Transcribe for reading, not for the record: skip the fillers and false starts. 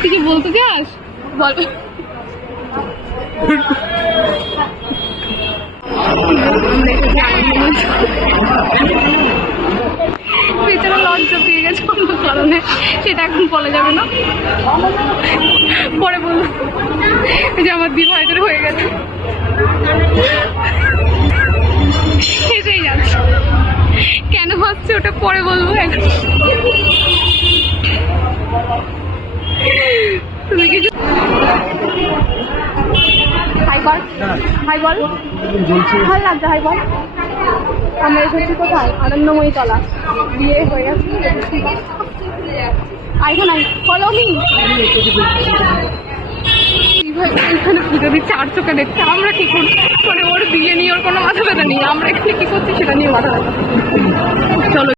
কিছু বলতে চাস? বল। পেছনে লজ্জা পেয়ে গেছে অন্য কারণে, সেটা এখন বলা যাবে না, পরে বলবো যে আমার বিবাহিত হয়ে গেছে। এসেই যাচ্ছে, কেন হচ্ছে ওটা পরে বলবো। এখন তুমি কিছু হাই বল, হাই বল, ভালো লাগছে, হাই বল। আমরা এসেছি কোথায়? আনন্দময়ী তলা। বিয়ে হয়ে গেছে এখানে, ফলো মি। এখানে পুজো দিচ্ছে, আর চোখে দেখছে। আমরা কি করছি? মানে ওর বিয়ে নিয়ে ওর কোনো মাথা ব্যথা নেই, আমরা এখানে কি করছি সেটা নিয়ে মাথা ব্যথা। চলো।